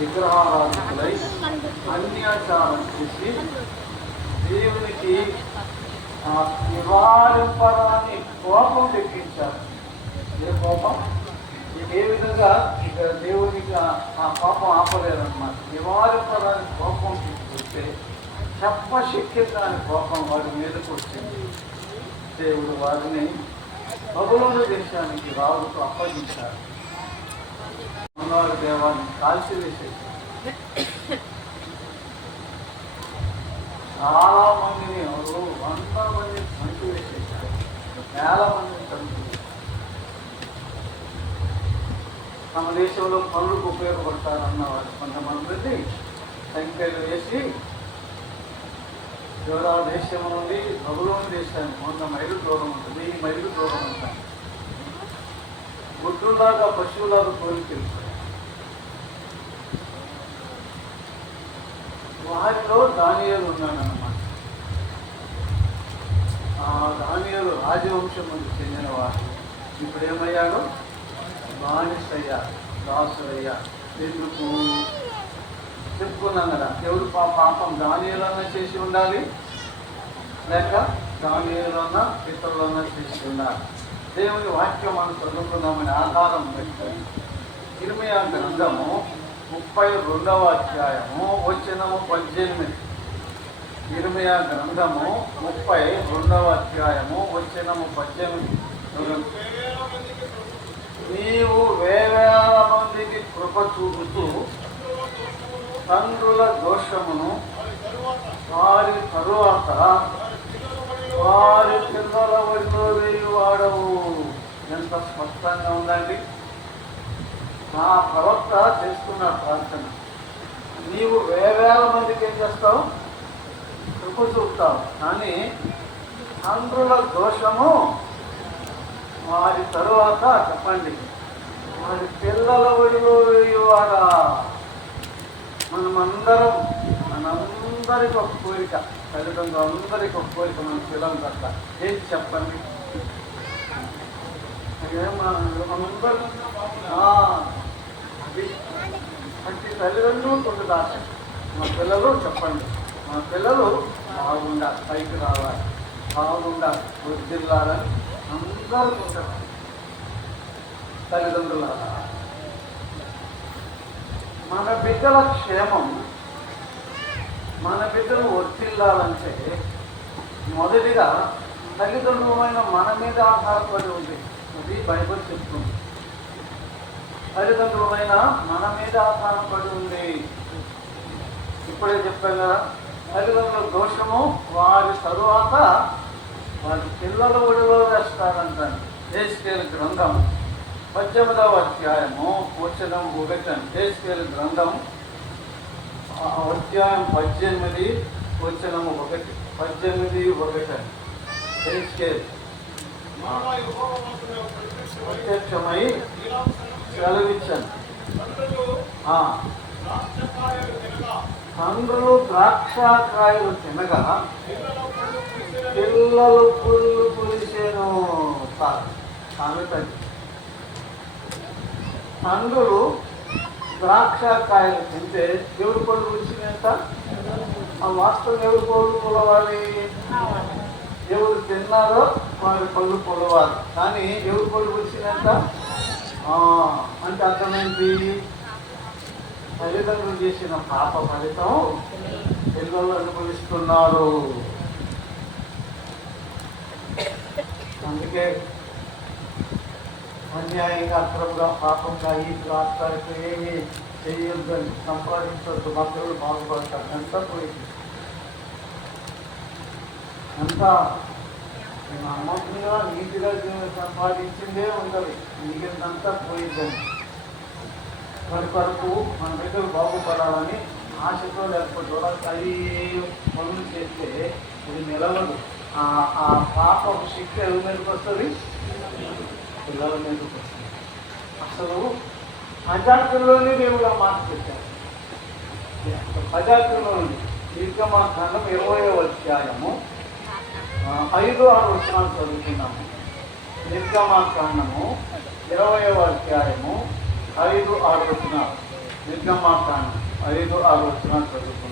విగ్రహారాధకులై అన్యాచారం చేసి దేవునికి నివారింపరాని కోపం తెప్పించారు. ఏ కోపం? ఏ విధంగా ఇక దేవునికి ఆ కోపం ఆపలేదన్నమాట. నివారింపరాని కోపం తీసుకొస్తే చెప్పశక్తి కాని కోపం వారి మీదకు వచ్చింది. దేవుడు వారిని బబులోను దేశానికి రాజుకు అప్పగించారు. బంగారు దేవాన్ని కాల్చివేసేసారు. చాలా మందిని 100 మంది చంపి వేసేసారు. వేల మందిని చంపి తమ దేశంలో పనులకు ఉపయోగపడతారన్న వారు కొంతమంది సంఖ్యలు వేసి యోధా దేశం నుండి బబులోను దేశానికి 100 మైళ్ళు దూరం ఉంటుంది. 1000 మైళ్ళు దూరం ఉంటాయి. గుడ్డులాగా పశువులాగా కోరికెళ్తారు. వారిలో దానియేలు ఉన్నాడన్నమాట. ఆ దానియేలు రాజవంశం నుండి చెందినవాడు. ఇప్పుడు ఏమయ్యాడు? బానిసయ్యా, దాసుడయ్యా. ఎందుకు చెప్పుకున్నాం కదా, ఎవరు పాపం దానియేలన్నా చేసి ఉండాలి, లేక దానియేలన్నా ఇతరులన్నా చేసి ఉండాలి. దేవుని వాక్యం మనం చదువుకుందామని ఆధారం పెట్టుకొని ఇర్మీయా గ్రంథము 32వ అధ్యాయము వచనము 18. ఇర్మీయా గ్రంథము 32వ అధ్యాయము వచనము 18. నీవు వేవేల మందికి కృప చూపుతూ తండ్రుల దోషమును వారి తరువాత వారి పిల్లల ఒడిలో వేయువాడవు. ఎంత స్పష్టంగా ఉందండి. నా ప్రవక్త చేస్తున్న ప్రార్థన. నీవు వేవేల మందికి ఏం చేస్తావు? కృప చూపుతావు. కానీ తండ్రుల దోషము వారి తరువాత చెప్పండి వారి పిల్లల ఒడిలో వేయువాడా. మనందరికి ఒక కోరిక, తల్లిదండ్రులందరికీ ఒక కోరిక మన పిల్లల పట్ల. ఏంటి చెప్పండి? మనందరూ అది ప్రతి తల్లిదండ్రులు కొంత దాశ. మా పిల్లలు చెప్పండి, మా పిల్లలు బాగుండాలి, పైకి రావాలి, బాగుండాలి, వృద్ధిల్లాలని అందరూ ఉంటారు. తల్లిదండ్రుల మన బిడ్డల క్షేమం, మన బిడ్డలు వర్తిల్లాలంటే మొదటిగా తల్లిదండ్రులమైన మన మీద ఆధారపడి ఉంది. అది బైబిల్ చెప్తుంది. తల్లిదండ్రులమైన మన మీద ఆధారపడి ఉంది. ఇప్పుడే చెప్పాను కదా, తల్లిదండ్రుల దోషము వారి తరువాత వారి పిల్లల ఒడిలో వేస్తారంటాను. హెజ్కేలు గ్రంథం 18వ అధ్యాయము వచనం 1. హెజ్కేలు గ్రంథం అధ్యాయం 18 వచనము 1. 18:1. హెజ్కేలు ప్రత్యక్షమై సెలవిచ్చాను. తండ్రులు ద్రాక్షకాయలు తినగా పిల్లలు పుల్లు పులిసేను. తండ్రులు ద్రాక్షకాయలు తింటే ఎవరు పళ్ళు పులిసినంత? ఆ వాస్తవం ఎవరు పళ్ళు పొలవాలి? ఎవరు తిన్నారో వారి పళ్ళు పొలవాలి. కానీ ఎవరు పళ్ళు పులిసినంత అంటే అర్థమేంటి? తల్లిదండ్రులు చేసిన పాప ఫలితం పిల్లలు అనుభవిస్తున్నారు. అందుకే అన్యాయంగా, అక్రమంగా, పాపంగా ఈ రాష్ట్రాలకు ఏమి చేయొద్దని, సంపాదించవద్దు, మక్కలు బాగుపడతారు. ఎంత పోయింది, అంతా నమ్మకంగా నీతిగా సంపాదించిందే ఉండదు. నీకంతా పోయిందని వారి కొరకు మన బిడ్డలు బాగుపడాలని ఆశతో లేకపోతే అవి పనులు చేస్తే ఇది నిలవదు. ఆ పాప శిక్ష ఎవరి మీదకి వస్తుంది? పిల్లల మీదకి వస్తుంది. అసలు అజాతుల్లోనే దేవుడు మాట పెట్టారు. అజాతుల్లో నిర్గమాకాండం 20వ అధ్యాయము 5-6 వచనాలు చదువుతున్నాము. నిర్గమాకాండము 20వ అధ్యాయము 5-6 వచనాలు. నిర్గమాకాండం 5-6 వచనాలు చదువుకుంటాం.